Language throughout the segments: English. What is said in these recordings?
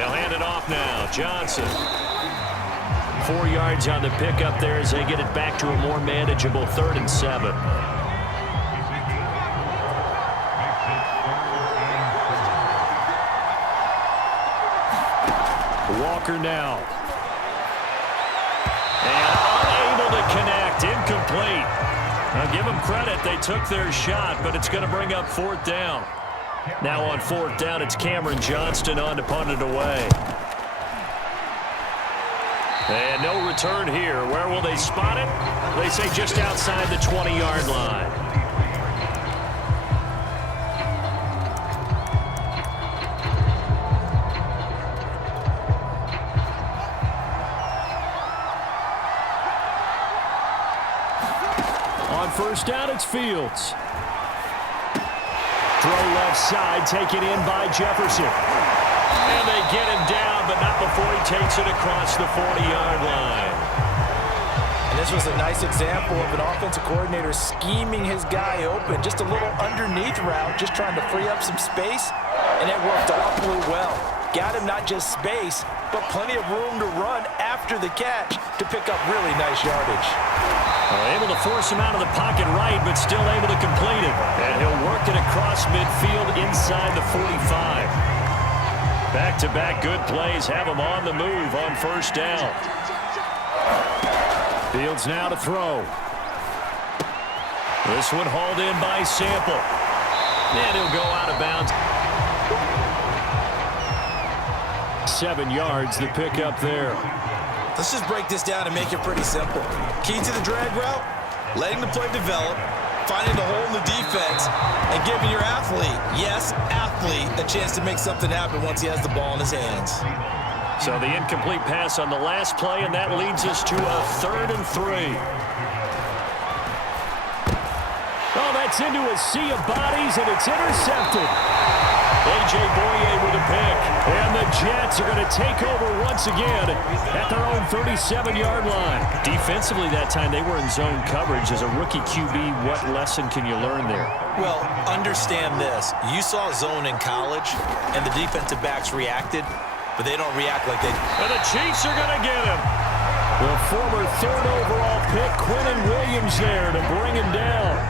They'll hand it off now. Johnson. 4 yards on the pickup there as they get it back to a more manageable 3rd and 7. Walker now. And unable to connect. Incomplete. Now give them credit. They took their shot, but it's going to bring up 4th down. Now on 4th down, it's Cameron Johnston on to punt it away. And no return here. Where will they spot it? They say just outside the 20-yard line. On 1st down, it's Fields. Throw left side, taken in by Jefferson. And they get him down, but not before he takes it across the 40-yard line. And this was a nice example of an offensive coordinator scheming his guy open. Just a little underneath route, just trying to free up some space, and it worked awfully well. Got him not just space, but plenty of room to run after the catch to pick up really nice yardage. Able to force him out of the pocket right, but still able to complete it. And he'll work it across midfield inside the 45. Back-to-back good plays have him on the move on 1st down. Fields now to throw. This one hauled in by Sample. And he'll go out of bounds. 7 yards, the pickup there. Let's just break this down and make it pretty simple. Key to the drag route, letting the play develop, finding the hole in the defense, and giving your athlete, yes, athlete, a chance to make something happen once he has the ball in his hands. So the incomplete pass on the last play, and that leads us to a 3rd and 3. Oh, that's into a sea of bodies, and it's intercepted. A.J. Boye with a pick. And the Jets are going to take over once again at their own 37-yard line. Defensively that time, they were in zone coverage. As a rookie QB, what lesson can you learn there? Well, understand this. You saw zone in college, and the defensive backs reacted, but they don't react like they... And the Chiefs are going to get him. The former 3rd overall pick, Quinnen Williams, there to bring him down.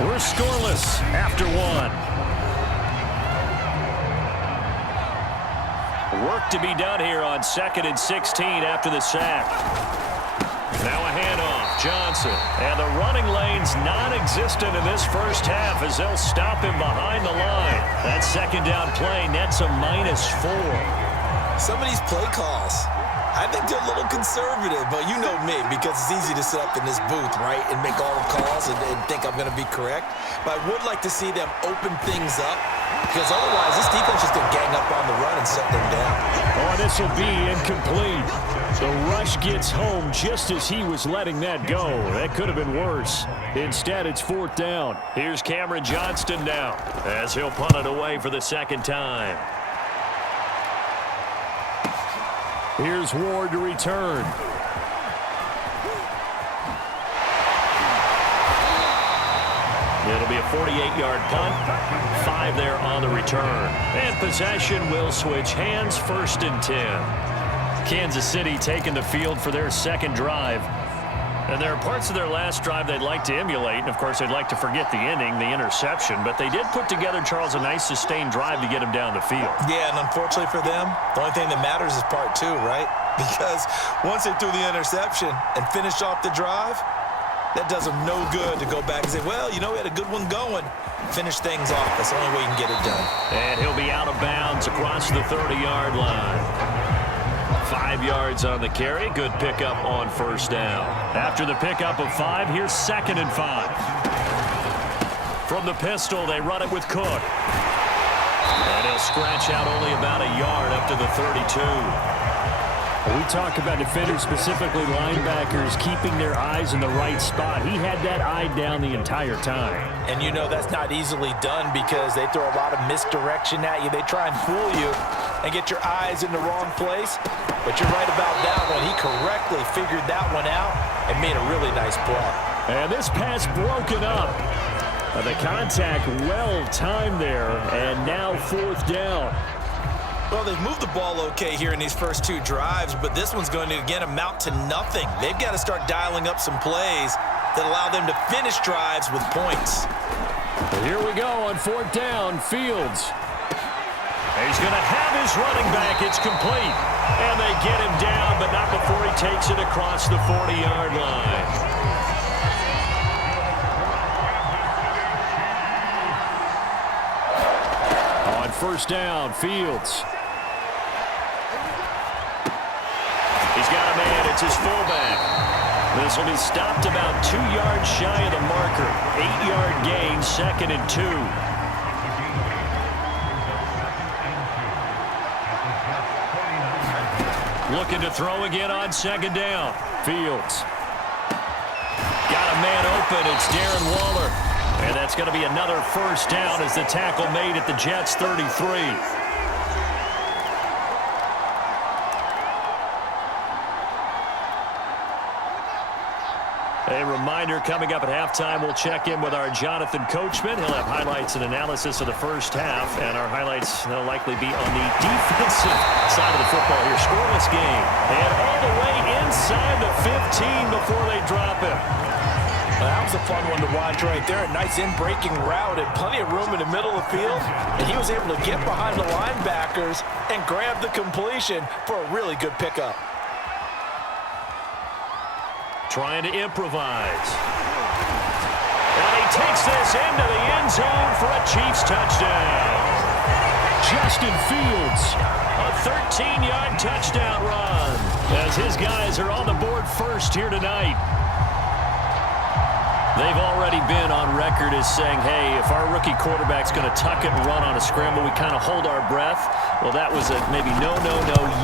We're scoreless after 1. Work to be done here on 2nd and 16 after the sack. Now a handoff. Johnson. And the running lane's non-existent in this first half as they'll stop him behind the line. That 2nd down play nets a -4. Some of these play calls, I think they're a little conservative, but you know me, because it's easy to sit up in this booth, right, and make all the calls and think I'm going to be correct. But I would like to see them open things up, because otherwise this defense is going to gang up on the run and shut them down. Oh, this will be incomplete. The rush gets home just as he was letting that go. That could have been worse. Instead, it's 4th down. Here's Cameron Johnston now as he'll punt it away for the 2nd time. Here's Ward to return. It'll be a 48-yard punt. 5 there on the return. And possession will switch hands, 1st and 10. Kansas City taking the field for their 2nd drive. And there are parts of their last drive they'd like to emulate. And, of course, they'd like to forget the inning, the interception. But they did put together, Charles, a nice sustained drive to get him down the field. Yeah, and unfortunately for them, the only thing that matters is part 2, right? Because once they threw the interception and finished off the drive, that does them no good to go back and say, well, you know, we had a good one going. Finish things off. That's the only way you can get it done. And he'll be out of bounds across the 30-yard line. 5 yards on the carry. Good pickup on 1st down. After the pickup of 5, here's 2nd and 5. From the pistol, they run it with Cook. And he'll scratch out only about a yard up to the 32. We talk about defenders, specifically linebackers, keeping their eyes in the right spot. He had that eye down the entire time. And you know that's not easily done because they throw a lot of misdirection at you. They try and fool you. and get your eyes in the wrong place. But you're right about that one. He correctly figured that one out and made a really nice play. And this pass broken up. The contact well timed there, and now fourth down. Well, they've moved the ball okay here in these first two drives, but this one's going to, again, amount to nothing. They've got to start dialing up some plays that allow them to finish drives with points. Here we go on fourth down, Fields. He's going to have his running back. It's complete. And they get him down, but not before he takes it across the 40-yard line. On first down, Fields. He's got a man. It's his fullback. This will be stopped about 2 yards shy of the marker. 8-yard gain, 2nd and 2. Looking to throw again on second down. Fields. Got a man open. It's Darren Waller. And that's going to be another first down as the tackle made at the Jets' 33. A reminder, coming up at halftime, we'll check in with our Jonathan Coachman. He'll have highlights and analysis of the first half, and our highlights will likely be on the defensive side of the football here. Scoreless game, and all the way inside the 15 before they drop him. Well, that was a fun one to watch right there. A nice in-breaking route and plenty of room in the middle of the field, and he was able to get behind the linebackers and grab the completion for a really good pickup. Trying to improvise. And he takes this into the end zone for a Chiefs touchdown. Justin Fields, a 13-yard touchdown run, as his guys are on the board first here tonight. They've already been on record as saying, hey, if our rookie quarterback's going to tuck it and run on a scramble, we kind of hold our breath. Well, that was a maybe no,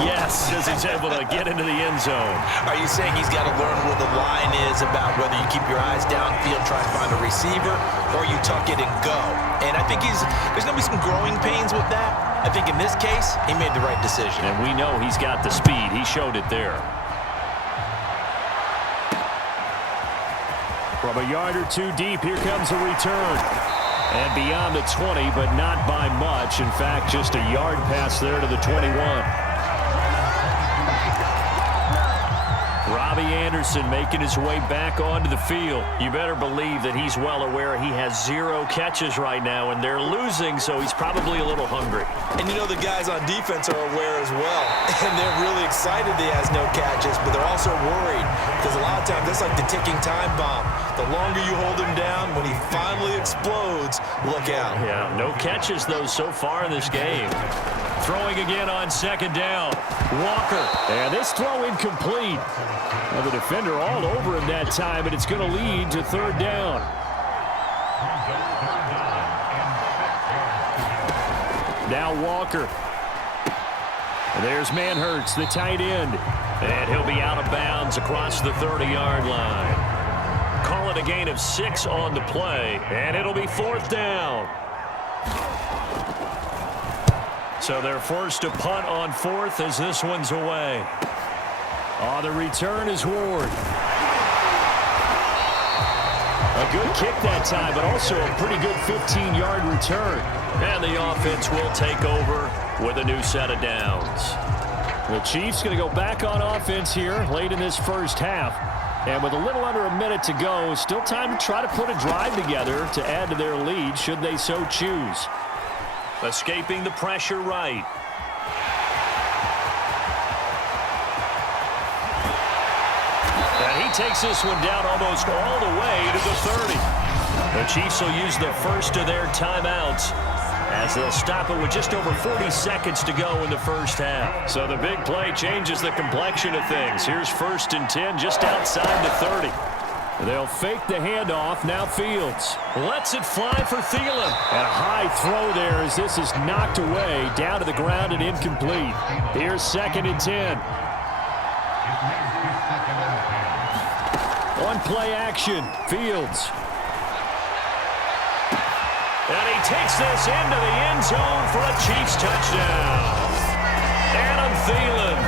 yes, as he's able to get into the end zone. Are you saying he's got to learn where the line is about whether you keep your eyes downfield, try to find a receiver, or you tuck it and go? And I think there's going to be some growing pains with that. I think in this case, he made the right decision. And we know he's got the speed. He showed it there. From a yard or two deep, here comes a return. And beyond the 20, but not by much. In fact, just a yard pass there to the 21. Robbie Anderson making his way back onto the field. You better believe that he's well aware he has 0 catches right now, and they're losing, so he's probably a little hungry. And you know the guys on defense are aware as well. And they're really excited he has no catches, but they're also worried because a lot of times that's like the ticking time bomb. The longer you hold him down, when he finally explodes, look out. Yeah, no catches, though, so far in this game. Throwing again on second down. Walker. And this throw incomplete. Well, the defender all over him that time, and it's going to lead to third down. Now Walker. And there's Manhertz, the tight end. And he'll be out of bounds across the 30-yard line. Call it a gain of 6 on the play, and it'll be fourth down. So they're forced to punt on fourth as this one's away. On the return is Ward. A good kick that time, but also a pretty good 15-yard return. And the offense will take over with a new set of downs. The Chiefs going to go back on offense here late in this first half. And with a little under a minute to go, still time to try to put a drive together to add to their lead should they so choose. Escaping the pressure right. And he takes this one down almost all the way to the 30. The Chiefs will use the first of their timeouts as they'll stop it with just over 40 seconds to go in the first half. So the big play changes the complexion of things. Here's 1st and 10 just outside the 30. They'll fake the handoff. Now Fields lets it fly for Thielen. And a high throw there as this is knocked away down to the ground and incomplete. Here's 2nd and 10. On play action, Fields. And he takes this into the end zone for a Chiefs touchdown. Adam Thielen,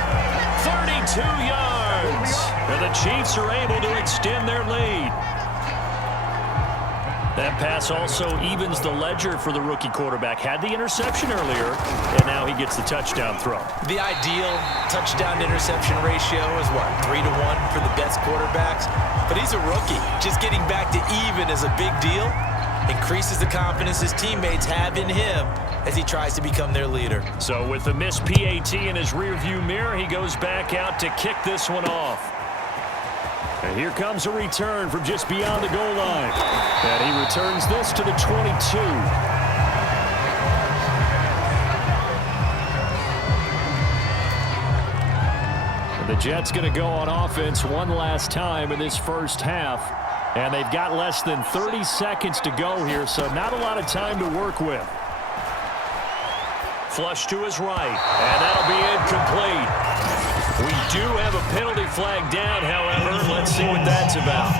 32 yards. And the Chiefs are able to extend their lead. That pass also evens the ledger for the rookie quarterback. Had the interception earlier, and now he gets the touchdown throw. The ideal touchdown-interception ratio is, what, 3-1 for the best quarterbacks? But he's a rookie. Just getting back to even is a big deal. Increases the confidence his teammates have in him as he tries to become their leader. So with the missed PAT in his rearview mirror, he goes back out to kick this one off. And here comes a return from just beyond the goal line. And he returns this to the 22. The Jets going to go on offense one last time in this first half. And they've got less than 30 seconds to go here, so not a lot of time to work with. Flush to his right, and that'll be incomplete. We do have a penalty flag down, however. Let's see what that's about.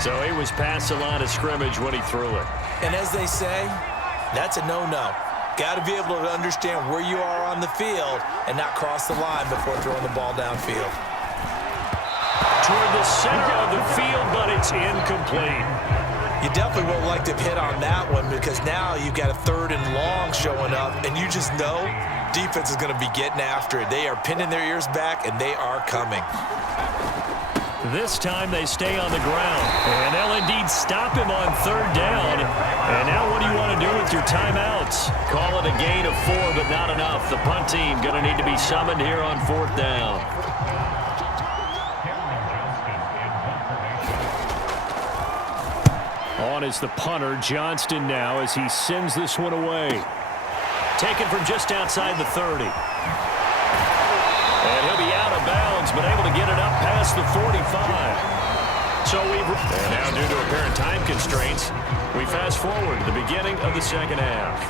So he was past the line of scrimmage when he threw it. And as they say, that's a no-no. Got to be able to understand where you are on the field and not cross the line before throwing the ball downfield. Toward the center of the field, but it's incomplete. You definitely won't like to have hit on that one because now you've got a 3rd and long showing up, and you just know defense is going to be getting after it. They are pinning their ears back, and they are coming. This time they stay on the ground, and they'll indeed stop him on 3rd down. And now what do you want to do with your timeouts? Call it a gain of 4, but not enough. The punt team going to need to be summoned here on 4th down. On is the punter, Johnston now, as he sends this one away. Taken from just outside the 30. And he'll be out of bounds, but able to get it up past the 45. So and now due to apparent time constraints, we fast forward to the beginning of the second half.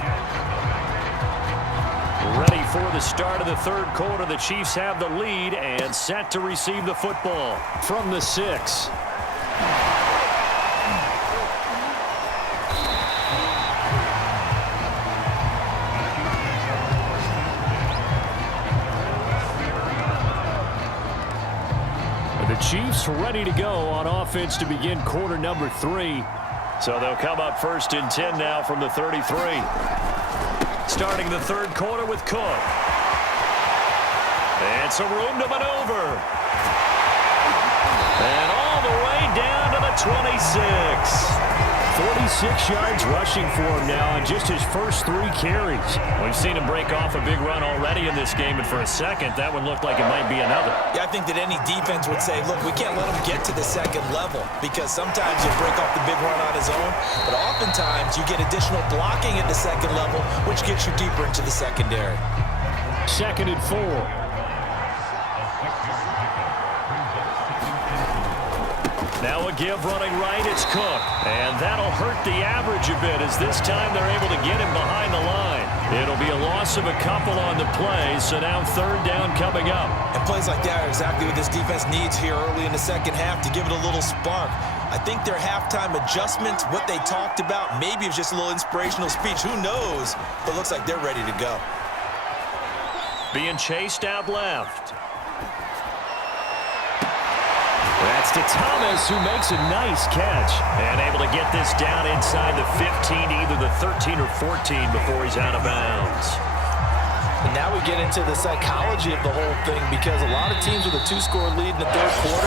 Ready for the start of the 3rd quarter. The Chiefs have the lead and set to receive the football from the 6. The Chiefs ready to go on offense to begin quarter number 3. So they'll come up 1st and 10 now from the 33. Starting the 3rd quarter with Cook. And some room to maneuver. And all the way down to the 26. 46 yards rushing for him now on just his first 3 carries. We've seen him break off a big run already in this game, and for a second, that one looked like it might be another. Yeah, I think that any defense would say, look, we can't let him get to the 2nd level because sometimes you break off the big run on his own, but oftentimes you get additional blocking at the 2nd level, which gets you deeper into the secondary. 2nd and 4. Now a give running right, it's Cook. And that'll hurt the average a bit as this time they're able to get him behind the line. It'll be a loss of a couple on the play, so now 3rd down coming up. And plays like that are exactly what this defense needs here early in the second half to give it a little spark. I think their halftime adjustments, what they talked about, maybe it was just a little inspirational speech. Who knows? But it looks like they're ready to go. Being chased out left. That's to Thomas, who makes a nice catch. And able to get this down inside the 15, either the 13 or 14 before he's out of bounds. And now we get into the psychology of the whole thing because a lot of teams with a 2-score lead in the 3rd quarter